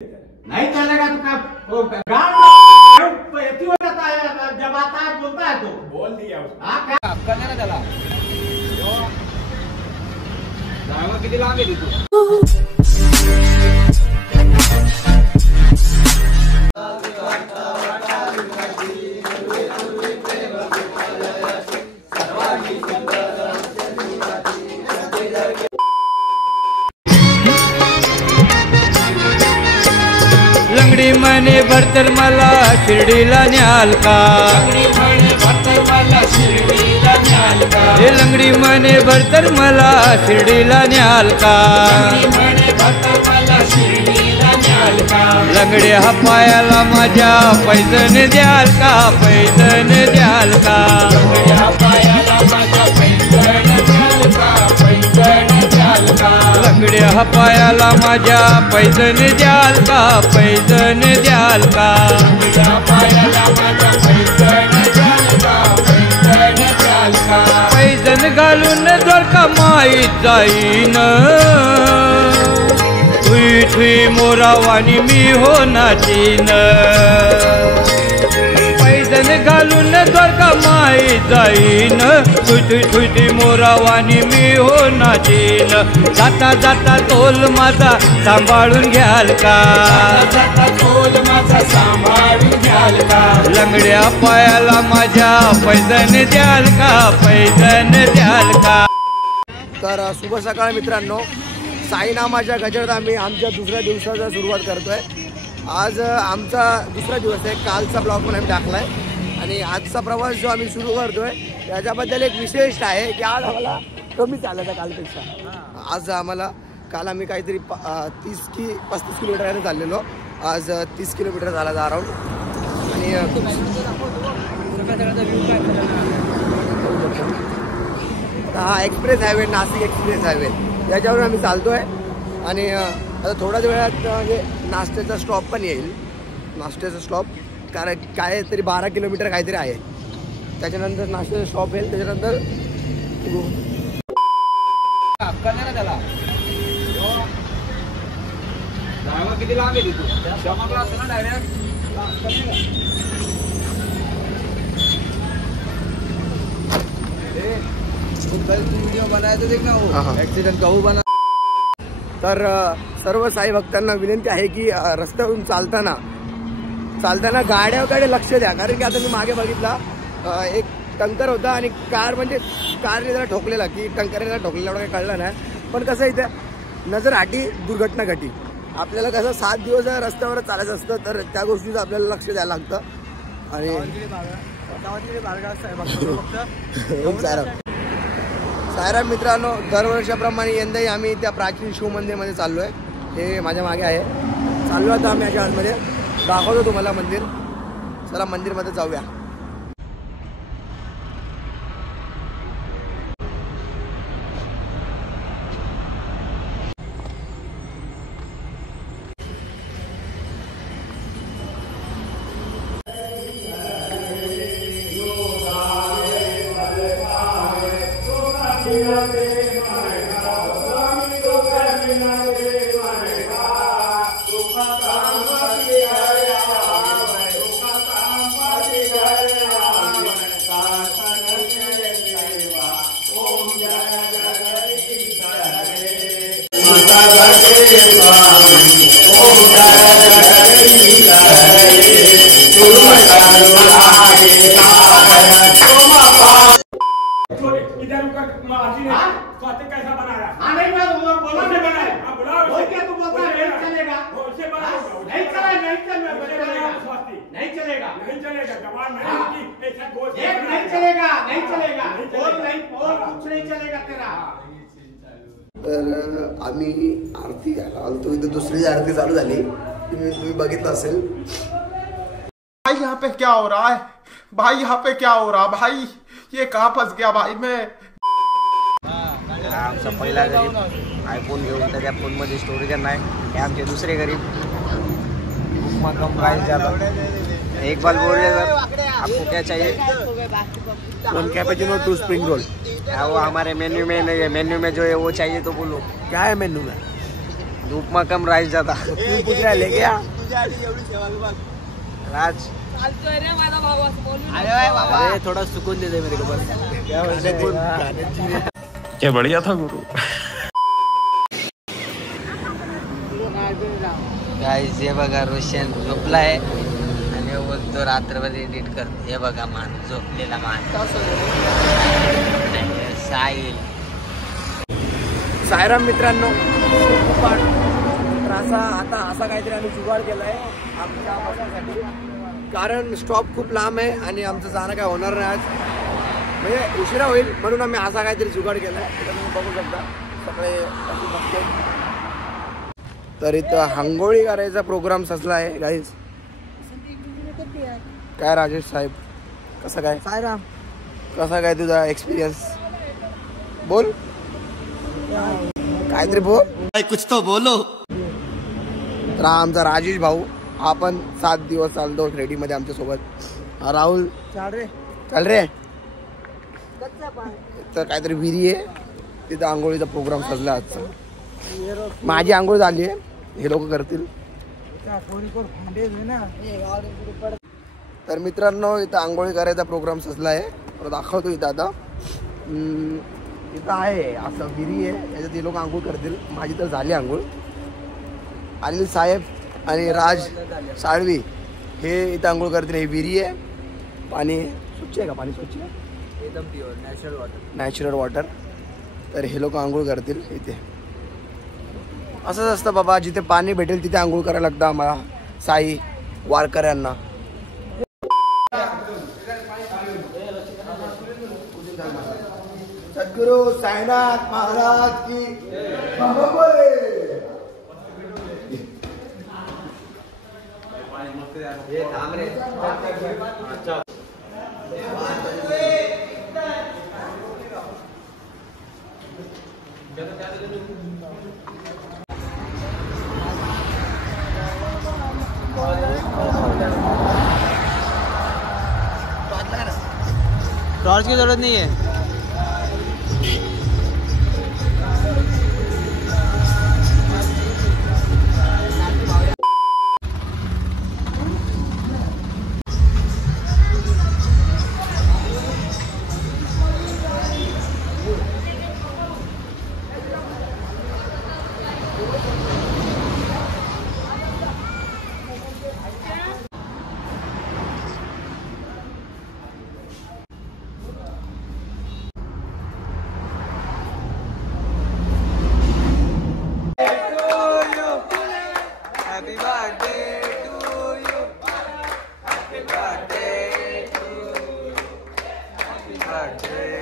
नहीं चलेगा तो क्या जब आता है बोलता है तो बोल दिया क्या करने चला ड्राइवर किती लांब आहे तू लंगडी मने भरतर मला शिर्डीला न्याल का हे लंगडी मने भरतर मला शिर्डीला न्याल का लंगडे हा पायाला माझ्या पैजण द्याल का पैजण द्याल का लंगडे हा पायाला माझ्या पैजण द्याल का पैजण द्याल का पैजण घालून द्वारका माईत जाईन ठुई ठुई मोरावानी मी हो नाचीन पैजण घालून द्वारका माईत जाईन ठुई ठुई मोरावानी मी हो नाचीन जाता जाता तोल माझा सांभाळून घ्याल का तोल माझा सांभाळून घ्याल का लंगड्या पायाला माझ्या पैजण द्याल का पैजण द्याल का। तर शुभ सकाळ मित्रांनो, साईनामाच्या गजरात आम्ही आमच्या दुसऱ्या दिवसाचा सुरुवात करतोय। आज आमचा दुसरा दिवस आहे, कालचा ब्लॉग पण आम्ही टाकलाय आणि आजचा प्रवास जो आम्ही सुरू करतोय त्याच्याबद्दल एक विशेष आहे की आज आम्हाला कमी चालायचं कालपेक्षा। आज आम्हाला काल आम्ही काहीतरी 30 की 35 किलोमीटर चाललेलो, आज 30 किलोमीटर झाला अराउंड। आणि हा express highway, Nashik express highway, याच्यावर आम्ही चालतोय। आणि आता थोड्याच वेळात म्हणजे नाश्त्याचा स्टॉप पण येईल, नाश्त्याचा स्टॉप कारण काय तरी 12 किलोमीटर काहीतरी आहे, त्याच्यानंतर नाश्त्याचा स्टॉप येईल, त्याच्यानंतर ड्राइवर किती लांब आहे तू शमाकला असतो ना डायरेक्ट वीडियो बनाया तो देखना वो एक्सीडेंट का वो बना। तर सर्व साई भक्तांना विनंती आहे की रस्त्यावरून चालताना गाड्याकडे लक्ष द्या, कारण की आता मी मागे बघितला एक टंकर होता आणि कारने जरा ठोकलेला की टंकरने ठोकलेला एवढं काही कळलं नाही, पण कसं इथे नजर हाटी दुर्घटना घटी। आपल्याला कसं 7 दिवस रस्त्यावर चालायचं असतं तर त्या गोष्टीचं आपल्याला लक्ष द्यायला लागतं। आणि सायराम मित्रांनो, दरवर्षाप्रमाणे यंदाही आम्ही त्या प्राचीन शिव मंदिरमध्ये चाललो आहे, हे माझ्या मागे आहे। चाललो आता आम्ही याच्या आतमध्ये, दाखवतो तुम्हाला मंदिर। चला मंदिरमध्ये जाऊया। कैसा बनाया? हाँ नहीं मैं बोला नहीं बनाया। हाँ बुलाओ। वो क्या तू बोलता है नहीं चलेगा? वो उसे बनाओ। नहीं चलेगा, नहीं चलेगा, नहीं चलेगा, नहीं चलेगा। जवान नहीं की ऐसा गोश्त नहीं चलेगा, नहीं चलेगा, और नहीं और कुछ नहीं चलेगा तेरा। तर आम्ही आरती घ्यायला आलतो, इथे दुसरी आरती चालू झाली, तुम्ही बघितलं असेल। भाई यहाँ पे क्या हो रहा है भाई, यहाँ पे क्या हो रहा भाई, ये कहाँ फंस गया भाई मैं। आमचा पहिला गरीब आयफोन घेऊन त्याच्या फोनमध्ये स्टोरेज नाही, हे आमचे दुसरे गरीब बुक कम प्राइस ज़्यादा। एक बार बोल रहे सर आपको क्या चाहिए? 1 कैपेचिनो 2 स्प्रिंग रोल। वो हमारे मेन्यू में नहीं है, मेन्यू में जो है वो चाहिए तो बोलो। क्या है मेन्यू में? उपमा कम राईस ज्यादा. तुम्ही पूछ रहा लेके या राज अरे थोड़ा सुकून दे दे मेरे को बस. क्या बढ़िया था गुरु. गाईज हे बघा रोशन झोपलाय आणि बोलतो रात्रभर एडिट करतो. हे बघा मान झोपलेला मान. साहिल सायराम मित्रांनो, तर असा काहीतरी आम्ही जुगाड केलाय आमच्या बसण्यासाठी, कारण स्टॉप खूप लांब आहे आणि आमचं जाणं काय होणार नाही आज, म्हणजे उशिरा होईल म्हणून आम्ही असा काहीतरी जुगाड केलाय. तुम्ही बघू शकता सगळे बघते. तर इथं हांगोळी करायचा प्रोग्राम सजला आहे गाईज. काय राजेश साहेब कसं काय सायराम, कसा काय तुझा एक्सपिरियन्स बोल, काहीतरी बोल, कुछ तो बोलो. तर हा आमचा राजेश भाऊ, हा पण 7 दिवस चालतो रेडी मध्ये आमच्या सोबत. राहुल चल रे. तर काहीतरी विहिरी आहे तिथं आंघोळीचा प्रोग्राम सजला आजचा. माझी आंघोळ झाली आहे, हे लोक करतील. तर मित्रांनो इथं आंघोळी करायचा प्रोग्राम सजला आहे, दाखवतो इथं. आता इथं आहे असं विहिरी आहे, याच्यात हे लोक आंघोळ करतील. माझी तर झाली आंघोळ. अनिल साहेब आणि राज साळवी हे इथं आंघोळ करतील. ही विहिरी आहे, पाणी स्वच्छ आहे का, पाणी स्वच्छ आहे एकदम प्युअर नॅचरल वॉटर. तर हे लोक आंघोळ करतील इथे. असंच असतं बाबा, जिथे पाणी भेटेल तिथे आंघोळ करायला लागतं आम्हाला साई वारकऱ्यांना. सद्गुरु साईनाथ महाराज की टॉर्च की जरूरत नहीं है. Happy birthday to you. Happy birthday to you. Happy birthday.